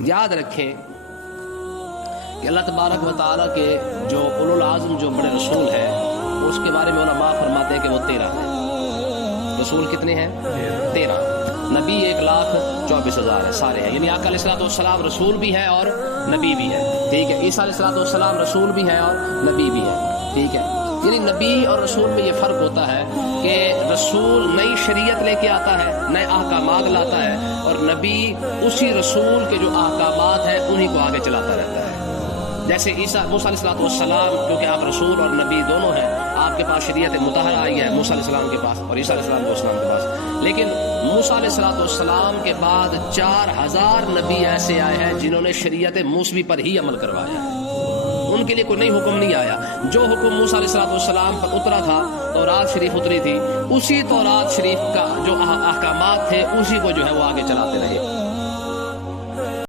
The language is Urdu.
یاد رکھیں کہ اللہ تبارک و تعالیٰ کے جو اولو العزم جو بڑے رسول ہیں اس کے بارے میں علماء فرماتے ہیں کہ وہ 13 ہیں۔ رسول کتنے ہیں؟ 13۔ نبی 1,24,000 ہے، سارے ہیں، یعنی آقا علیہ الصلوۃ والسلام رسول بھی ہے اور نبی بھی ہے، ٹھیک ہے۔ عیسیٰ علیہ الصلوۃ والسلام رسول بھی ہے اور نبی بھی ہے، ٹھیک ہے۔ یعنی نبی اور رسول میں یہ فرق ہوتا ہے کہ رسول نئی شریعت لے کے آتا ہے، نئے احکامات لاتا ہے، اور نبی اسی رسول کے جو احکامات ہیں انہی کو آگے چلاتا رہتا ہے۔ جیسے موسیٰ علیہ الصلوۃ والسلام، کیونکہ آپ رسول اور نبی دونوں ہیں، آپ کے پاس شریعت مطہرہ آئی ہے موسیٰ علیہ السلام کے پاس اور عیسیٰ علیہ السلام کے پاس، لیکن موسیٰ علیہ الصلوۃ والسلام کے بعد 4,000 نبی ایسے آئے ہیں جنہوں نے شریعت موسوی پر ہی عمل کروایا ہے، ان کے لیے کوئی نئی حکم نہیں آیا۔ جو حکم موسیٰ علیہ الصلوۃ والسلام پر اترا تھا، تورات شریف اتری تھی، اسی تورات شریف کا جو احکامات تھے اسی کو جو ہے وہ آگے چلاتے رہے۔